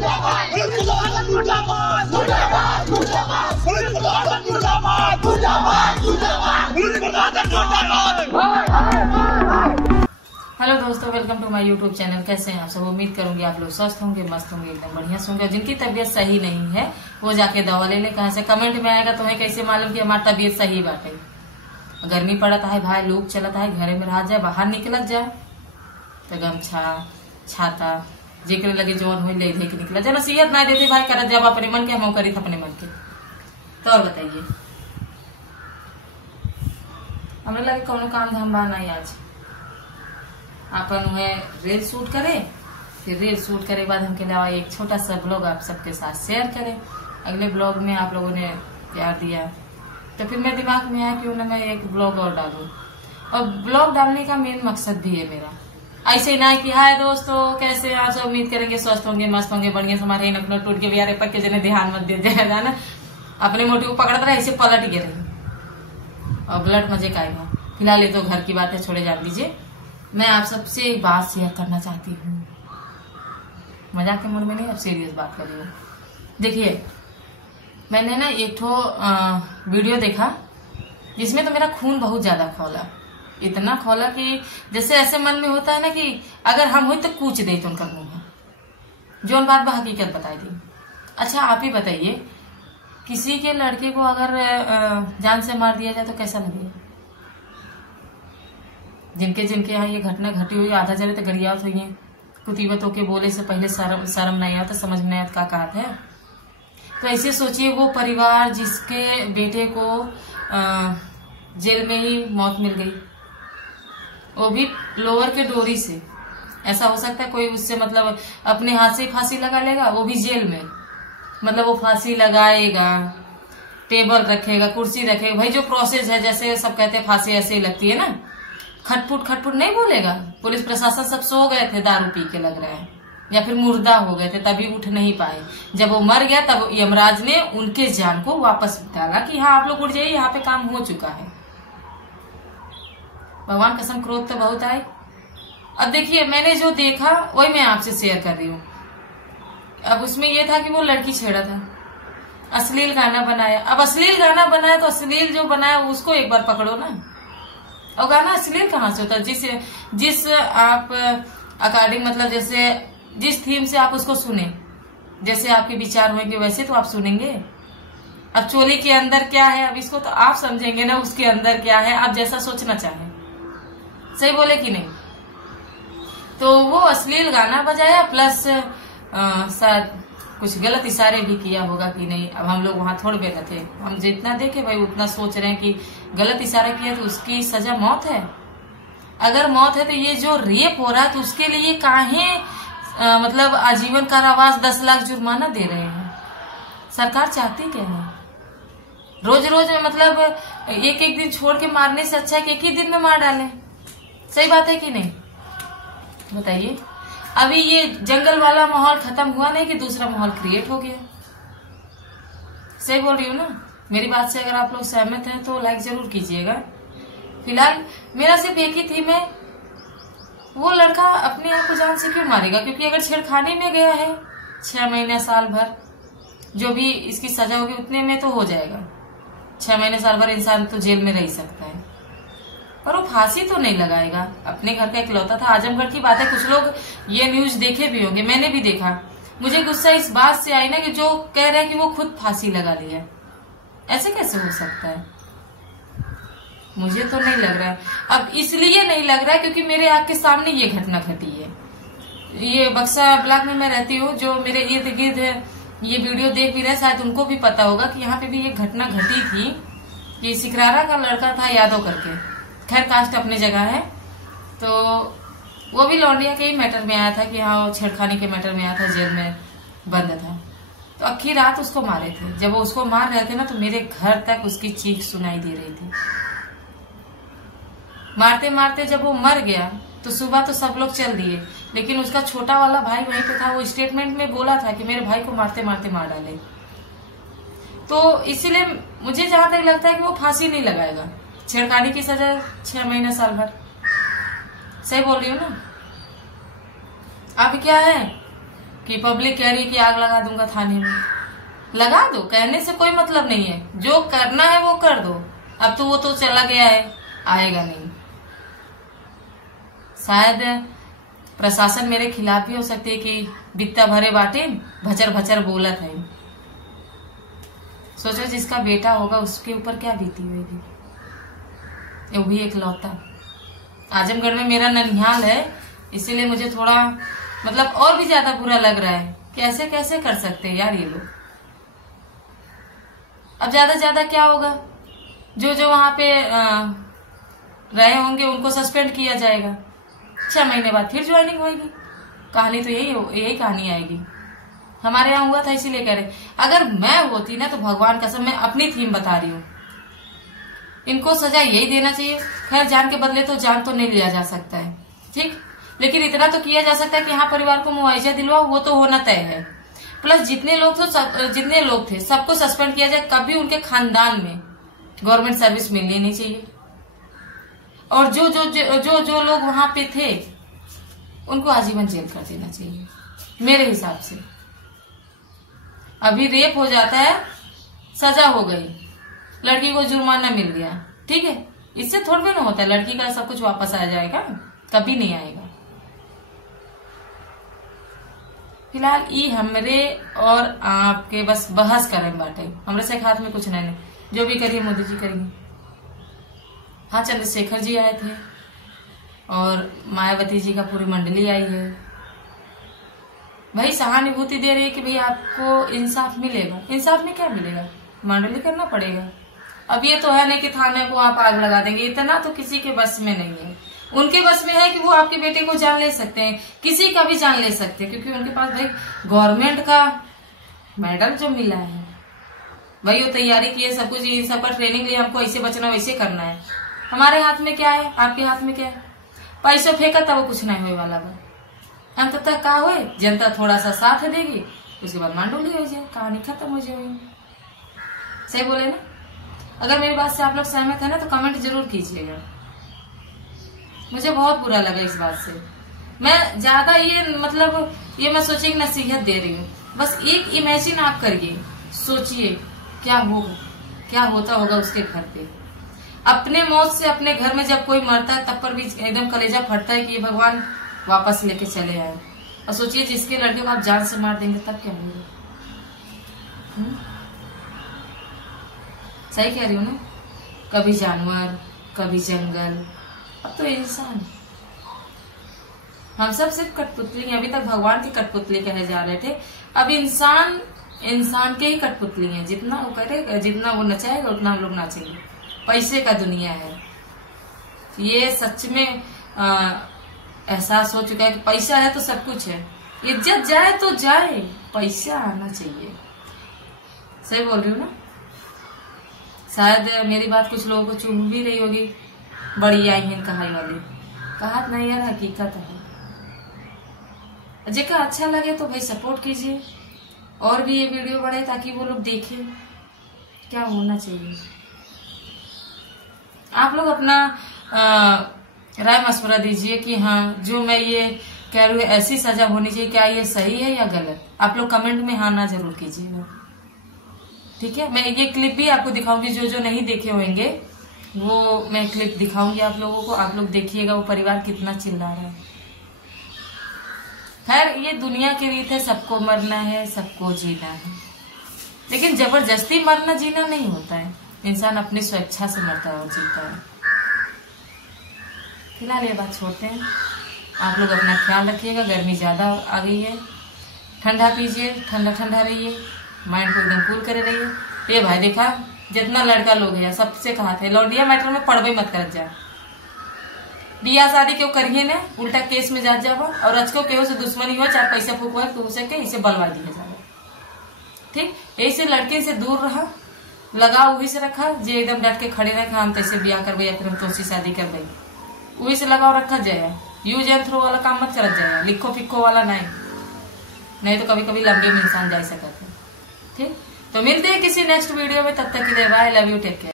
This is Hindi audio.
हेलो दोस्तों, welcome to my YouTube channel. कैसे हैं आप सब? उम्मीद करूंगी आप लोग स्वस्थ होंगे, मस्त होंगे, एकदम बढ़िया होंगे। जिनकी तबीयत सही नहीं है वो जाके दवा ले ले। कहाँ से कमेंट में आएगा तुम्हें कैसे मालूम कि हमारी तबीयत सही बाटे? गर्मी पड़ता है भाई, लूप चलता है, घरे में रह जाए, बाहर निकलत जाए तो गमछा छाता जेकरे लगे जौन हो ले के निकला जाए। नसीहत ना देते भाई, करत जब अपने मन के हम करी अपने मन के। तो और बताइए, हमें लगे कौन काम धाम बा नहीं आज अपन हुए रील शूट करे। फिर रील शूट करे बाद हमके अलावा एक छोटा सा ब्लॉग आप सबके साथ शेयर करें। अगले ब्लॉग में आप लोगों ने प्यार दिया तो फिर मेरे दिमाग में आया क्यों ना मैं एक ब्लॉग और डालूं। और ब्लॉग डालने का मेन मकसद भी है मेरा, ऐसे ना कि हाय दोस्तों कैसे आप सब, उम्मीद करेंगे स्वस्थ होंगे, मस्त होंगे, बढ़िया से हमारे नखनौ टूट के बिहार पक्के जने ध्यान मत दे जाएगा ना, अपने मोटी को पकड़ता रहे ऐसे पलट गिर रही और ब्लड मजे का आएगा। फिलहाल ये तो घर की बात है, छोड़े जान दीजिए। मैं आप सबसे एक बात शेयर करना चाहती हूँ, मजाक के मूड में नहीं, अब सीरियस बात कर रही हूँ। देखिए, मैंने ना एक ठो वीडियो देखा जिसमें तो मेरा खून बहुत ज्यादा खौला, इतना खौला कि जैसे ऐसे मन में होता है ना कि अगर हम हुई तो कूच दे तो उनका मुंह, जो बात बा हकीकत बताई दी। अच्छा आप ही बताइए, किसी के लड़के को अगर जान से मार दिया जाए तो कैसा लगेगा? जिनके जिनके यहाँ ये घटना घटी हुई, आधा जले तो गरियावत हुई है, कुतीबत होके बोले से पहले शर्म नहीं आता, समझ नहीं आता का है। तो ऐसे सोचिए, वो परिवार जिसके बेटे को जेल में ही मौत मिल गई, वो भी लोअर के डोरी से। ऐसा हो सकता है कोई उससे मतलब अपने हाथ से फांसी लगा लेगा, वो भी जेल में। मतलब वो फांसी लगाएगा, टेबल रखेगा, कुर्सी रखेगा, भाई जो प्रोसेस है, जैसे सब कहते हैं फांसी ऐसे ही लगती है ना, खटपुट नहीं बोलेगा। पुलिस प्रशासन सब सो गए थे, दारू पी के लग रहा है, या फिर मुर्दा हो गए थे तभी उठ नहीं पाए। जब वो मर गया तब यमराज ने उनके जान को वापस डाला कि हाँ आप लोग उठ जाइए, यहाँ पे काम हो चुका है। भगवान कसम, क्रोध तो बहुत आए। अब देखिए, मैंने जो देखा वही मैं आपसे शेयर कर रही हूँ। अब उसमें ये था कि वो लड़की छेड़ा था, अश्लील गाना बनाया। अब अश्लील गाना बनाया तो अश्लील जो बनाया उसको एक बार पकड़ो ना। और गाना अश्लील कहाँ से होता है? जिस आप अकॉर्डिंग, मतलब जैसे जिस थीम से आप उसको सुने, जैसे आपके विचार होंगे वैसे तो आप सुनेंगे। अब चोली के अंदर क्या है, अब इसको तो आप समझेंगे ना, उसके अंदर क्या है, आप जैसा सोचना चाहें। सही बोले कि नहीं? तो वो अश्लील गाना बजाया, प्लस शायद कुछ गलत इशारे भी किया होगा कि नहीं। अब हम लोग वहां थोड़े बेटा थे, हम जितना देखे भाई उतना सोच रहे हैं कि गलत इशारा किया तो उसकी सजा मौत है। अगर मौत है तो ये जो रेप हो रहा है तो उसके लिए काहे मतलब आजीवन कारावास 10 लाख जुर्माना दे रहे हैं? सरकार चाहती क्या है? रोज रोज मतलब एक एक दिन छोड़ के मारने से अच्छा है कि एक ही दिन में मार डालें। सही बात है कि नहीं? बताइए। अभी ये जंगल वाला माहौल खत्म हुआ नहीं कि दूसरा माहौल क्रिएट हो गया। सही बोल रही हूँ ना? मेरी बात से अगर आप लोग सहमत हैं तो लाइक जरूर कीजिएगा। फिलहाल मेरा सिर्फ एक ही थीम है, वो लड़का अपने आप को जान से क्यों मारेगा? क्योंकि अगर छेड़खानी में गया है 6 महीने साल भर, जो भी इसकी सजा होगी उतने में तो हो जाएगा। 6 महीने साल भर इंसान तो जेल में रह सकता है, पर वो फांसी तो नहीं लगाएगा। अपने घर का इकलौता था। आजमगढ़ की बात है, कुछ लोग ये न्यूज देखे भी होंगे, मैंने भी देखा। मुझे गुस्सा इस बात से आई ना कि जो कह रहे हैं कि वो खुद फांसी लगा लिया, ऐसे कैसे हो सकता है? मुझे तो नहीं लग रहा है। अब इसलिए नहीं लग रहा है क्योंकि मेरे आंख के सामने ये घटना घटी है। ये बक्सा ब्लॉक में मैं रहती हूँ, जो मेरे इर्द गिर्द ये वीडियो देख भी रहे शायद उनको भी पता होगा कि यहाँ पे भी ये घटना घटी थी। ये सिकरारा का लड़का था, यादव करके, खैर कास्ट अपने जगह है, तो वो भी लौंडिया के ही मैटर में आया था कि हाँ वो छेड़खानी के मैटर में आया था, जेल में बंद था। तो आखिर रात उसको मारे थे। जब वो उसको मार रहे थे ना तो मेरे घर तक उसकी चीख सुनाई दे रही थी। मारते मारते जब वो मर गया तो सुबह तो सब लोग चल दिए, लेकिन उसका छोटा वाला भाई वहीं पे था। वो स्टेटमेंट में बोला था कि मेरे भाई को मारते मारते मार डाले। तो इसीलिए मुझे जहां तक लगता है कि वो फांसी नहीं लगाएगा, छेड़खानी की सजा 6 महीने साल भर। सही बोल रही हूँ ना? अब क्या है, कि पब्लिक कह रही है कि आग लगा दूंगा थाने में। लगा दो, कहने से कोई मतलब नहीं है, जो करना है वो कर दो। अब तो वो तो चला गया है, आएगा नहीं। शायद प्रशासन मेरे खिलाफ भी हो सकती है कि बित्ता भरे बाटे भचर भचर बोलत है। सोचो जिसका बेटा होगा उसके ऊपर क्या बीती होगी, वो भी एक लौता। आजमगढ़ में मेरा ननिहाल है, इसीलिए मुझे थोड़ा मतलब और भी ज्यादा बुरा लग रहा है कि ऐसे कैसे कर सकते हैं यार ये लोग। अब ज्यादा से ज्यादा क्या होगा, जो जो वहां पे रहे होंगे उनको सस्पेंड किया जाएगा, 6 महीने बाद फिर ज्वाइनिंग होगी। कहानी तो यही कहानी आएगी। हमारे यहाँ हुआ था, इसीलिए कह रहे। अगर मैं होती ना तो भगवान कसम, मैं अपनी थीम बता रही हूँ, इनको सजा यही देना चाहिए। खैर जान के बदले तो जान तो नहीं लिया जा सकता है, ठीक, लेकिन इतना तो किया जा सकता है कि हाँ परिवार को मुआवजा दिलवाओ, वो तो होना तय है। प्लस जितने लोग थे सबको सस्पेंड किया जाए। कभी उनके खानदान में गवर्नमेंट सर्विस मिलनी नहीं चाहिए। और जो लोग वहां पे थे उनको आजीवन जेल कर देना चाहिए मेरे हिसाब से। अभी रेप हो जाता है, सजा हो गई, लड़की को जुर्माना मिल गया, ठीक है, इससे थोड़ा ना होता है लड़की का सब कुछ वापस आ जाएगा, कभी नहीं आएगा। फिलहाल ई हमरे और आपके बस बहस करें बाटे, हमरे से हाथ में कुछ नहीं, जो भी करिए मोदी जी करेंगे। हाँ, चंद्रशेखर जी आए थे और मायावती जी का पूरी मंडली आई है। भाई सहानुभूति दे रही है कि भाई आपको इंसाफ मिलेगा। इंसाफ में क्या मिलेगा, मंडली करना पड़ेगा। अब ये तो है नहीं कि थाने को आप आग लगा देंगे, इतना तो किसी के बस में नहीं है। उनके बस में है कि वो आपके बेटे को जान ले सकते हैं, किसी का भी जान ले सकते हैं, क्योंकि उनके पास भाई गवर्नमेंट का मेडल जो मिला है, भाई वो तैयारी की है, सब कुछ इन सब का ट्रेनिंग लिया, हमको ऐसे बचना वैसे करना है। हमारे हाथ में क्या है, आपके हाथ में क्या है, पैसों फेंका तब वो कुछ नहीं होने वाला बा। अंत तक का हुए, जनता थोड़ा सा साथ देगी, उसके बाद मांडोली हो जाए, कहानी खत्म हो जाएगी। सही बोले ना? अगर मेरी बात से आप लोग सहमत है ना तो कमेंट जरूर कीजिएगा। मुझे बहुत बुरा लगा इस बात से। मैं ज्यादा ये मैं सोचिए नसीहत दे रही हूँ, बस एक इमेजिन आप करिए, सोचिए क्या होगा, क्या होता होगा उसके घर पे। अपने मौत से अपने घर में जब कोई मरता है तब पर भी एकदम कलेजा फटता है कि ये भगवान वापस लेके चले आए। और सोचिए जिसके लड़के को आप जान से मार देंगे तब क्या होगा। सही कह रही हूँ ना? कभी जानवर, कभी जंगल, अब तो इंसान। हम सब सिर्फ कठपुतली हैं। अभी तक भगवान की कठपुतली कहे जा रहे थे, अब इंसान के ही कठपुतली हैं। जितना वो करेगा, जितना वो नचाएगा उतना हम लोग नाचेंगे। पैसे का दुनिया है ये, सच में एहसास हो चुका है कि पैसा है तो सब कुछ है। इज्जत जाए तो जाए, पैसा आना चाहिए। सही बोल रही हूँ ना? शायद मेरी बात कुछ लोगों को चुभ भी रही होगी, बड़ी आई है कहाई वाली। कहा नहीं यार, हकीकत है। जेका अच्छा लगे तो भाई सपोर्ट कीजिए, और भी ये वीडियो बढ़े ताकि वो लोग देखें क्या होना चाहिए। आप लोग अपना राय मशवरा दीजिए कि हाँ जो मैं ये कह रही हूँ ऐसी सजा होनी चाहिए, क्या ये सही है या गलत। आप लोग कमेंट में हाँ ना जरूर कीजिएगा, ठीक है? मैं ये क्लिप भी आपको दिखाऊंगी, जो नहीं देखे होंगे वो मैं क्लिप दिखाऊंगी आप लोगों को। आप लोग देखिएगा वो परिवार कितना चिल्ला रहा है। खैर ये दुनिया की रीत है, सबको मरना है, सबको जीना है, लेकिन जबरदस्ती मरना जीना नहीं होता है। इंसान अपनी स्वेच्छा से मरता है और जीता है। फिलहाल ये बात छोड़ते हैं। आप लोग अपना ख्याल रखिएगा। गर्मी ज्यादा आ गई है, ठंडा पीजिए, ठंडा ठंडा रहिए, माइंड को एकदम कूल करे रहिए। ये भाई देखा, जितना लड़का लोग है सबसे कहा थे लौंडिया मैटर में पड़बे मत कर जा, बिया शादी क्यों करिए ने, उल्टा केस में जा जावा और अचको केहू से दुश्मनी हो, चार पैसा फूक हो तो उसे के इसे बलवा दिया जाए। ठीक, ऐसे लड़के से दूर रहा, लगाव वही से रखा जे एकदम डट के खड़े रखा, हम तैसे ब्याह करबे या फिर हम तोसी शादी करबे, वही से लगाव रखा जाए। यूज एंड थ्रो वाला काम मत करत जाए, लिखो फिक्को वाला नहीं तो कभी कभी लंबे में इंसान जा सकता है। ठीक, तो मिलते हैं किसी नेक्स्ट वीडियो में, तब तक के लिए bye, love you, take care.